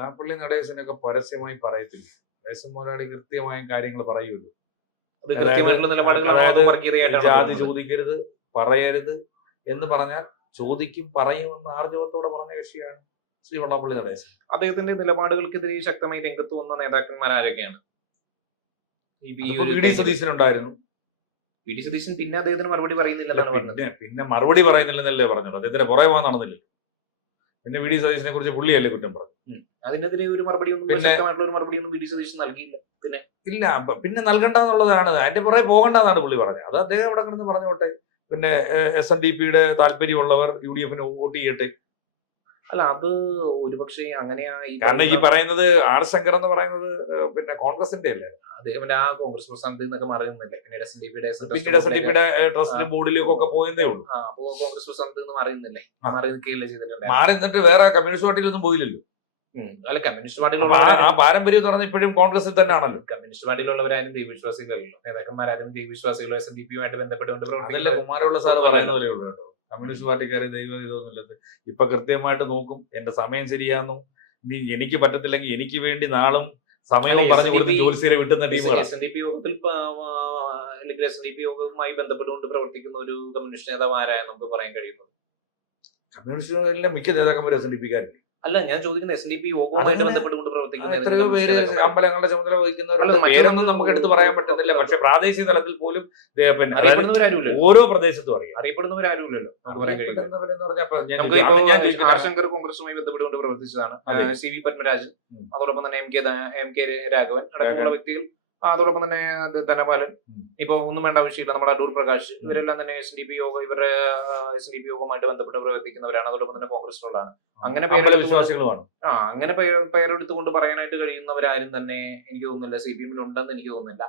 വെള്ളാപ്പള്ളി നടേശനൊക്കെ പരസ്യമായി പറയത്തില്ല. നടേശൻ മുതലാളി കൃത്യമായും കാര്യങ്ങൾ പറയുമല്ലോ. അത് കൃത്യമായിട്ടുള്ള നിലപാടുകളാണ് അതായത് വർഗീയതയായിട്ടാണ് ജാതി തോന്നുന്നത്. ചോദിക്കരുത്, പറയരുത് എന്ന് പറഞ്ഞാൽ ചോദിക്കും പറയുമെന്ന് ആർജവത്തോടെ പറഞ്ഞ കക്ഷിയാണ് ശ്രീ വെള്ളാപ്പള്ളി നടേശൻ. അദ്ദേഹത്തിന്റെ നിലപാടുകൾക്കെതിരെ ശക്തമായി രംഗത്ത് വന്ന നേതാക്കന്മാർ ആരൊക്കെയാണ്? അതിപ്പോ വി ഡി സതീശനുണ്ടായിരുന്നു. വി ഡി സതീശൻ പിന്നെ അദ്ദേഹത്തിന് മറുപടി പറയുന്നില്ലെന്നാണ് പറഞ്ഞത്. പിന്നെ മറുപടി പറയുന്നില്ലെന്നല്ലേ പറഞ്ഞത്, അദ്ദേഹത്തിന്റെ പുറകെ പോകാൻ നടന്നില്ല. പിന്നെ വി ഡി സതീശനെ കുറിച്ച് പുള്ളിയല്ലേ കുറ്റം പറഞ്ഞു. അതിനെതിരെ ഒരു മറുപടി ഒന്നും, ശക്തമായിട്ടുള്ള ഒരു മറുപടി ഒന്നും വി ഡി സതീശൻ നൽകിയില്ല. ഇല്ല, പിന്നെ നൽകണ്ടെന്നുള്ളതാണ്, അതിന്റെ പുറകെ പോകണ്ടെന്നാണ് പുള്ളി പറഞ്ഞത്. അത് അദ്ദേഹം ഇവിടെ കിടന്ന് പറഞ്ഞോട്ടെ. പിന്നെ SNDP-യുടെ താല്പര്യമുള്ളവർ UDF വോട്ട് ചെയ്യട്ടെ. അല്ല, അത് ഒരുപക്ഷെ അങ്ങനെയാ. കാരണം ഈ പറയുന്നത് R ശങ്കർ എന്ന് പറയുന്നത് പിന്നെ കോൺഗ്രസിന്റെ അല്ലേ, അദ്ദേഹം ആ കോൺഗ്രസ് പ്രസ്ഥാനത്തിൽ നിന്നൊക്കെ മാറിയുന്നില്ലേ, പിന്നീട് SNDP-യുടെ ട്രസ്റ്റിലും ബോർഡിലും ഒക്കെ പോയതേ ഉള്ളൂ. അപ്പോ കോൺഗ്രസ് പ്രസ്ഥാനത്തിൽ നിന്ന് മാറിയുന്നില്ലേ, മാറി നിൽക്കുകയല്ലേ ചെയ്തിട്ടുണ്ട്. മാറി നിന്നിട്ട് വേറെ കമ്മ്യൂണിസ്റ്റ് പാർട്ടിയിലൊന്നും പോയില്ലല്ലോ. അല്ല, കമ്മ്യൂണിസ്റ്റ് പാർട്ടിയിലുള്ള ആ പാരമ്പര്യം എന്ന് പറഞ്ഞാൽ ഇപ്പോഴും കോൺഗ്രസിൽ തന്നെയാണല്ലോ. കമ്മ്യൂണിസ്റ്റ് പാർട്ടിയിലുള്ളവരാരും ദൈവവിശ്വാസികളല്ലോ, നേതാക്കന്മാരും ദൈവവിശ്വാസികളോ SNDP-യുമായിട്ട് ബന്ധപ്പെട്ടുകൊണ്ട് അതല്ല കുമാരമുള്ള സാറ് പറയുന്നതേ ഉള്ളൂ കേട്ടോ. കമ്മ്യൂണിസ്റ്റ് പാർട്ടിക്കാര് ദൈവം ഇതൊന്നുമില്ലത്. ഇപ്പൊ കൃത്യമായിട്ട് നോക്കും, എന്റെ സമയം ശരിയാന്നു, നീ എനിക്ക് പറ്റത്തില്ലെങ്കിൽ എനിക്ക് വേണ്ടി നാളും സമയവും പറഞ്ഞു കൊടുത്ത് ജോലിസിയെ വിട്ടുന്ന ടീമുകൾ. SNDP യോഗത്തിൽ അല്ലെങ്കിൽ SNDP യോഗവുമായി ബന്ധപ്പെട്ടുകൊണ്ട് പ്രവർത്തിക്കുന്ന ഒരു കമ്മ്യൂണിസ്റ്റ് നേതാവ് ആരായ നമുക്ക് പറയാൻ കഴിയുന്നത്? കമ്മ്യൂണിസ്റ്റിലെ മിക്ക നേതാക്കന്മാരും SNDP-കാരില്ല. അല്ല, ഞാൻ ചോദിക്കുന്ന SNDP യോഗവുമായിട്ട് ബന്ധപ്പെട്ടുകൊണ്ട് പ്രവർത്തിക്കുന്ന എത്രയോ പേര് അമ്പലങ്ങളുടെ ചുമതല വഹിക്കുന്നവരുടെ പേരൊന്നും നമുക്ക് എടുത്ത് പറയാൻ പറ്റുന്നില്ല. പക്ഷെ പ്രാദേശിക തലത്തിൽ പോലും പിന്നെ ഓരോ പ്രദേശത്തും അറിയാം. അറിയപ്പെടുന്നവരാരുമില്ലല്ലോ. ശങ്കർ കോൺഗ്രസുമായി ബന്ധപ്പെട്ടുകൊണ്ട് പ്രവർത്തിച്ചതാണ്. CV പത്മരാജൻ, അതോടൊപ്പം തന്നെ MK രാഘവൻ അടക്കമുള്ള വ്യക്തികൾ, അതോടൊപ്പം തന്നെ ധനപാലൻ, ഇപ്പൊ ഒന്നും വേണ്ട ആവശ്യമില്ല, നമ്മുടെ അടൂർ പ്രകാശ്, ഇവരെല്ലാം തന്നെ SNDP യോഗവുമായിട്ട് ബന്ധപ്പെട്ട് പ്രവർത്തിക്കുന്നവരാണ്. അതോടൊപ്പം തന്നെ കോൺഗ്രസിലുള്ളതാണ്. അങ്ങനെ വിശ്വാസികളുമാണ്. അങ്ങനെ പേരെടുത്തുകൊണ്ട് പറയാനായിട്ട് കഴിയുന്നവരാരും തന്നെ എനിക്ക് തോന്നുന്നില്ല CPM-ൽ ഉണ്ടെന്ന് എനിക്ക് തോന്നുന്നില്ല.